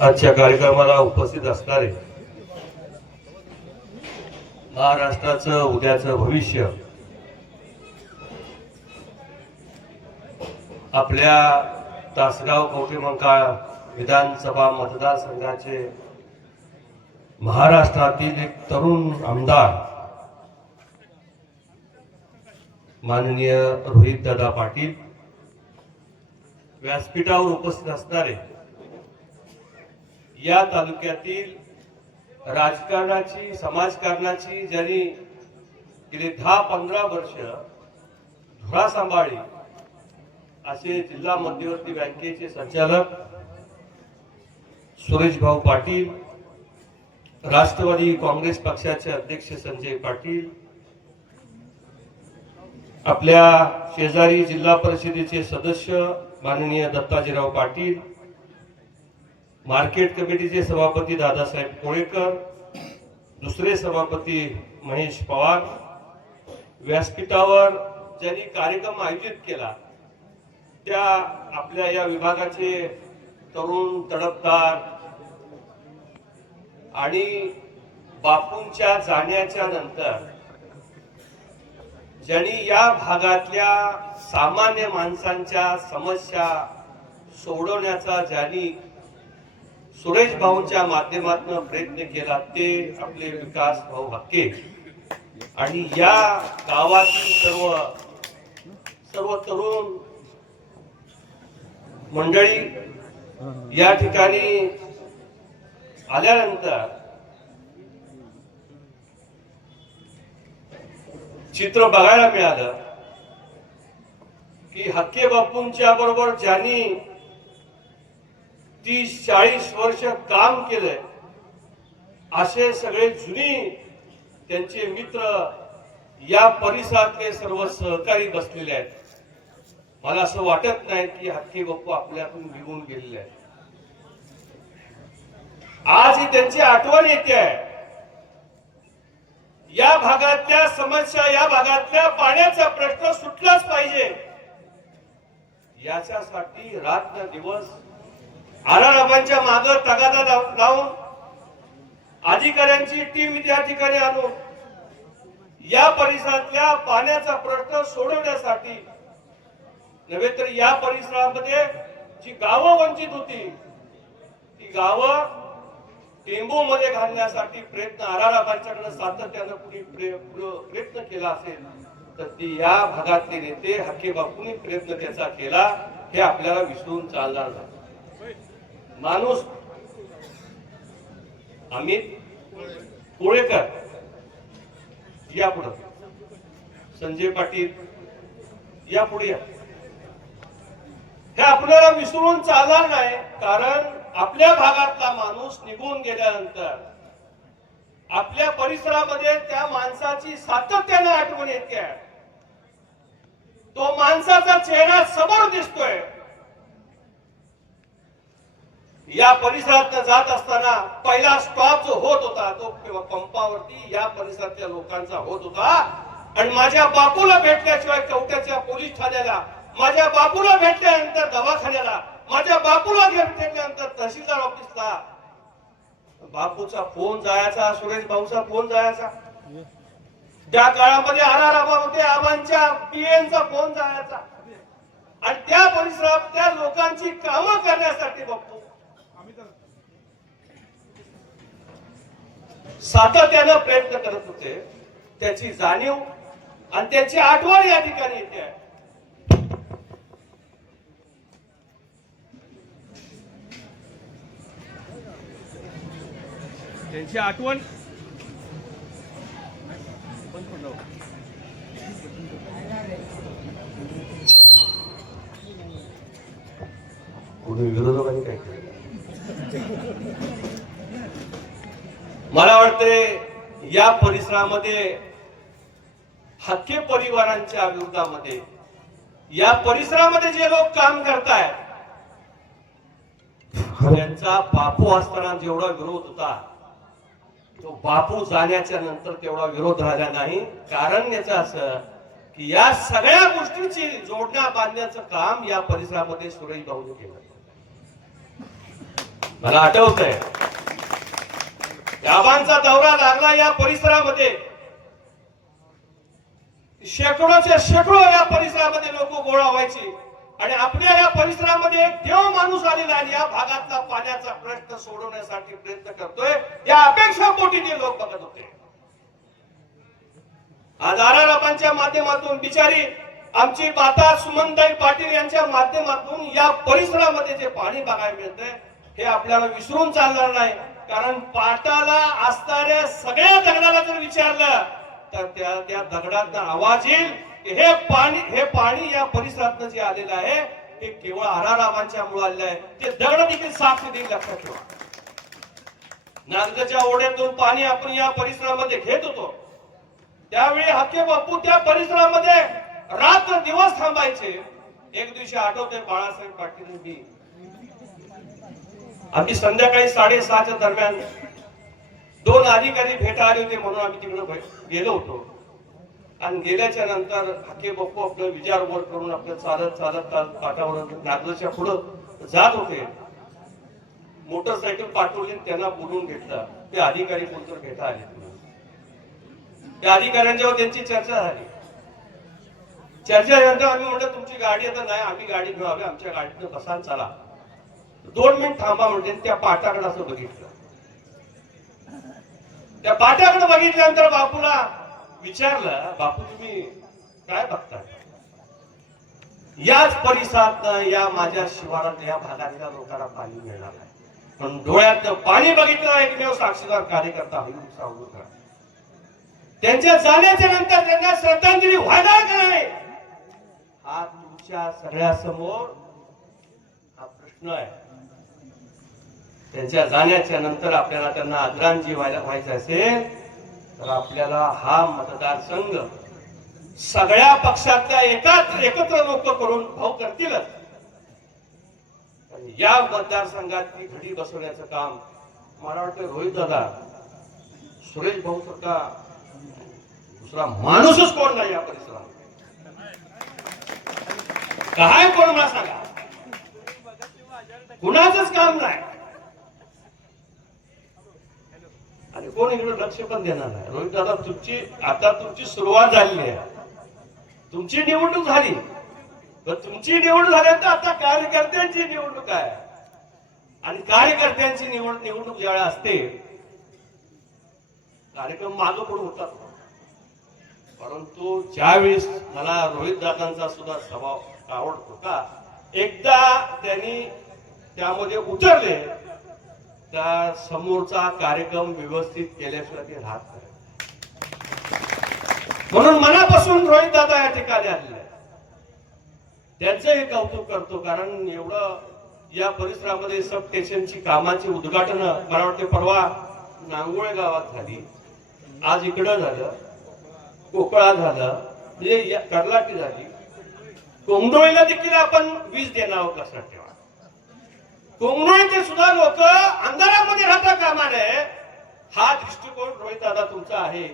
आजच्या कार्यक्रमाला उपस्थित असणारे महाराष्ट्राचं उद्याचं भविष्य आपल्या तासगाव कवठेमंकाळ विधानसभा मतदारसंघाचे महाराष्ट्रातील एक तरुण आमदार माननीय रोहितदादा पाटील, व्यासपीठावर उपस्थित असणारे या तालुक्यातील राजकारणाची समाजकारणाची ज्यांनी गेली 10-15 वर्ष धुरा सांभाळली असे जिल्हा मध्यवर्ती बँकेचे संचालक सुरेश भाऊ पाटील, राष्ट्रवादी काँग्रेस पक्षाचे अध्यक्ष संजय पाटील, आपल्या शेजारी जिल्हा परिषदेचे सदस्य माननीय दत्ताजीराव पाटील, मार्केट कमिटीचे सभापती दादासाहेब कोळेकर, दुसरे सभापती महेश पवार, व्यासपीठावर ज्यांनी कार्यक्रम आयोजित केला त्या आपल्या या विभागाचे तरुण तडफदार आणि बापूंच्या जाण्याच्या नंतर ज्यांनी या भागातल्या सामान्य माणसांच्या समस्या सोडवण्याचा ज्यांनी सुरेश भाऊंच्या माध्यमातून प्रयत्न केला ते आपले विकास भाऊ हक्के आणि या गावातील सर्व तरुण मंडळी या ठिकाणी आल्यानंतर चित्र बघायला मिळालं की हक्के बापूंच्या बरोबर ज्यांनी 30-40 वर्ष काम केलंय असे सगळे जुनी त्यांचे मित्र या परिसरातले सर्व सहकारी बसलेले आहेत. मला असं वाटत नाही की हक्के बापू आपल्यातून निघून गेलेले आहेत. आज ही त्यांची आठवण येते आहे. या भागातल्या समस्या, या भागातल्या पाण्याचा प्रश्न सुटलाच पाहिजे याच्यासाठी रात्र दिवस आराराबांच्या मागे तगादा लावून अधिकाऱ्यांची टीम त्या ठिकाणी आणून या परिसरातल्या पाण्याचा प्रश्न सोडवण्यासाठी नव्हे तर या परिसरामध्ये जी गावं वंचित होती ती गावं टेंबू मध्ये घालण्यासाठी प्रयत्न आराराबांच्याकडे सातत्यानं कुणी प्रयत्न केला असेल तर ती या भागातले नेते हक्के बापूंनी प्रयत्न त्याचा केला. हे आपल्याला विसरून चालणार नाही. माणूस अमित कोळेकर या पुढे, संजय पाटील या पुढे या. हे आपल्याला विसरून चालणार नाही. कारण आपल्या भागातला माणूस निघून गेल्यानंतर आपल्या परिसरामध्ये त्या माणसाची सातत्याने आठवण येते. तो माणसाचा चेहरा समोर दिसतोय. या परिसरात जात असताना पहिला स्टॉप जो होत होता तो पंपावरती या परिसरातल्या लोकांचा होत होता. आणि माझ्या बापूला भेटल्याशिवाय कवठ्याच्या पोलीस ठाण्याला, माझ्या बापूला भेटल्यानंतर दवाखान्याला, माझ्या बापूला भेटल्यानंतर तहसीलदार ऑफिसला बापूचा फोन जायचा, सुरेश भाऊचा फोन जायचा. त्या काळामध्ये आराराबामध्ये आबांच्या पीएनचा फोन जायचा. आणि त्या परिसरात त्या लोकांची कामं करण्यासाठी बापू सातत्यानं प्रयत्न करत होते. त्याची जाणीव आणि त्याची आठवण या ठिकाणी येते आहे. त्यांची आठवण कोणी विरोधकांनी काय केलं मला वाटते या परिसरामध्ये हक्के परिवारांच्या विरोधामध्ये या परिसरामध्ये जे लोक काम करतायत त्यांचा बापू असताना जेवढा विरोध होता तो बापू जाण्याच्या नंतर तेवढा विरोध राहिला नाही. कारण याचं असं की या सगळ्या गोष्टीची जोडण्या बांधण्याचं काम या परिसरामध्ये सुरेश भाऊने केलं. मला आठवतंय आबांचा दौरा लागला या परिसरामध्ये, शेकडो या परिसरामध्ये लोक गोळा व्हायचे आणि आपल्या या परिसरामध्ये एक देव माणूस आलेला आहे, या भागातला पाण्याचा प्रश्न सोडवण्यासाठी प्रयत्न करतोय, या अपेक्षा पोटी ते लोक बघत होते. आज आरारापांच्या माध्यमातून बिचारी आमची माता सुमनताई पाटील यांच्या माध्यमातून या परिसरामध्ये जे पाणी बघायला मिळतंय हे आपल्याला विसरून चालणार नाही. कारण पाटाला असणाऱ्या सगळ्या दगडाला जर विचारलं तर त्या दगडात आवाज येईल की हे पाणी या परिसरातनं जे आलेलं आहे हे केवळ आरारामांच्या मुळे आलेलं आहे. ते दगड देखील साक्ष देईल, लक्षात ठेवा. नागदाच्या ओढ्यातून पाणी आपण या परिसरामध्ये घेत होतो त्यावेळी हक्के बापू त्या परिसरामध्ये रात्र दिवस थांबायचे. एक दिवशी आठवतंय बाळासाहेब पाटील आम्ही संध्याकाळी 6:30च्या दरम्यान 2 अधिकारी भेटा आले होते म्हणून आम्ही तिकडे गेलो होतो. आणि गेल्याच्या नंतर हक्के बापू आपलं विचार वर करून आपलं चालत पाठावर नागदाच्या पुढे जात होते. मोटरसायकल पाठवली, त्यांना बोलून घेतलं. ते अधिकारी कोणतर भेटा आले. त्या अधिकाऱ्यांच्यावर त्यांची चर्चा झाली. चर्चेनंतर आम्ही म्हटलं तुमची गाडी आता नाही, आम्ही गाडी घेऊ, आमच्या गाडीतनं बसा चला. 2 मिनिट थांबा म्हणजे त्या पाटाकडे असं बघितलं. त्या पाटाकडे बघितल्यानंतर बापूला विचारलं, बापू तुम्ही काय बघताय? याच परिसरात या माझ्या शिवारात या भागातल्या लोकांना पाणी मिळणार नाही, पण डोळ्यात पाणी बघितलं एकमेव साक्षीदार कार्यकर्ता होईल. त्यांच्या जाण्याच्या नंतर त्यांना श्रद्धांजली व्हायला का नाही हा तुमच्या सगळ्या समोर हा प्रश्न आहे. त्यांच्या जाण्याच्या नंतर आपल्याला त्यांना आदरांजली व्हायचं असेल तर आपल्याला हा मतदारसंघ सगळ्या पक्षातल्या एकत्र लोक करून भाऊ करतीलच. या मतदारसंघात घडी बसवण्याचं काम मला वाटतं रोहित दादा, सुरेश भाऊ सुद्धा दुसरा माणूसच कोण नाही या परिसरात. काय कोण मला सांगा, कुणाचंच काम नाही आणि कोण इकडे लक्ष पण देणार नाही. रोहित दादा तुमची सुरुवात झालेली आहे, तुमची निवडणूक झाली, तर तुमची निवडणूक झाल्यानंतर आता कार्यकर्त्यांची निवडणूक आहे. आणि कार्यकर्त्यांची निवडणूक ज्यावेळी असते कार्यक्रम मागं पुढे होतात, परंतु ज्यावेळेस मला रोहित दादांचा सुद्धा स्वभाव आवडतो का, एकदा त्यांनी त्यामध्ये उतरले त्या समोरचा कार्यक्रम व्यवस्थित केल्याशिवाय ते राहत नाही. म्हणून मनापासून रोहित दादा या ठिकाणी आलेले त्यांचंही कौतुक करतो. कारण एवढं या परिसरामध्ये सब स्टेशनची कामाची उद्घाटन मला वाटते परवा नांगोळे गावात झाली, आज इकडं झालं, कोकळा झालं, म्हणजे कर्लाटी झाली, कोंगडोळीला देखील आपण वीज देणार आहोत लक्षात ठेवा. कोंगडोळीचे सुद्धा लोक अंधारामध्ये राहता कामा नये हा दृष्टिकोन रोहित दादा तुमचा आहे.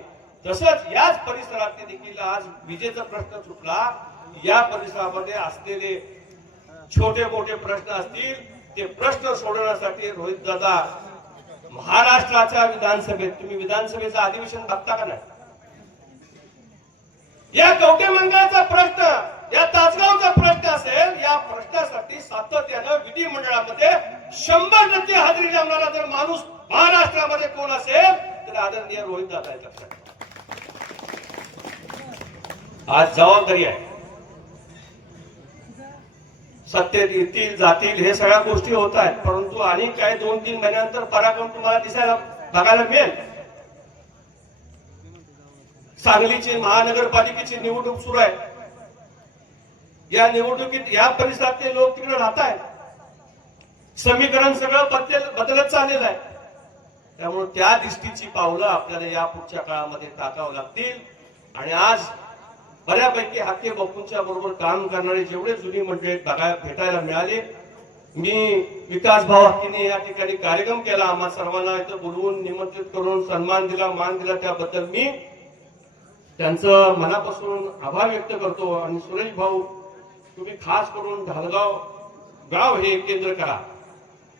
तसंच याच परिसरात देखील आज विजेचा प्रश्न सुटला. या परिसरामध्ये असलेले छोटे मोठे प्रश्न असतील ते प्रश्न सोडवण्यासाठी रोहित दादा महाराष्ट्राच्या विधानसभेत, तुम्ही विधानसभेचं अधिवेशन बघता का नाही, या कवठे मंडळाचा प्रश्न, या तासगावचा प्रश्न असेल, या प्रश्नासाठी सातत्यानं विधिमंडळामध्ये 100% हजेरी लावणारा जर माणूस महाराष्ट्रामध्ये कोण असेल तर आदरणीय रोहित दादा आहे. लक्षात आज जबाबदारी आहे. सत्तेत येतील जातील हे सगळ्या गोष्टी होत आहेत, परंतु आणि काही 2-3 महिन्यानंतर पराक्रम तुम्हाला दिसायला बघायला मिळेल. सांगलीची महानगरपालिकेची निवडणूक सुरू आहे. या निवडणुकीत या परिसरातले लोक तिकडे राहत आहेत. समीकरण सगळं बदलत चाललेलं आहे. त्यामुळे त्या दृष्टीची पावलं आपल्याला या पुढच्या काळामध्ये टाकावं लागतील. आणि आज बऱ्यापैकी हक्के बापूंच्या बरोबर काम करणारे जेवढे जुनी मंडळी भेटायला मिळाले. मी विकास भाऊ हक्कीने या ठिकाणी कार्यक्रम केला, आम्हा सर्वांना इथं बोलवून निमंत्रित करून सन्मान दिला, मान दिला, त्याबद्दल मी त्यांचं मनापासून आभार व्यक्त करतो. आणि सुरेश भाऊ तुम्ही खास करून ढालगाव गाव हे केंद्र करा.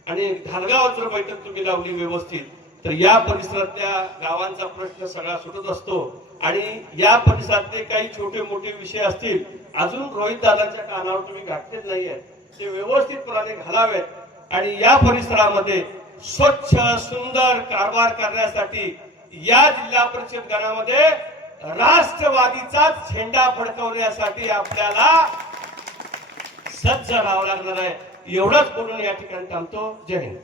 आणि धारगावात जर बैठक तुम्ही लावली व्यवस्थित तर या परिसरातल्या गावांचा प्रश्न सगळा सुटत असतो. आणि या परिसरातले काही छोटे मोठे विषय असतील अजून रोहित दादाच्या कानावर तुम्ही घातलेच नाहीये, ते व्यवस्थितपणे घालावेत आणि या परिसरामध्ये स्वच्छ सुंदर कारभार करण्यासाठी या जिल्हा परिषद गणामध्ये राष्ट्रवादीचा झेंडा फडकवण्यासाठी आपल्याला सज्ज राहावं लागणार आहे. एवढंच बोलून या ठिकाणी थांबतो. जय हिंद.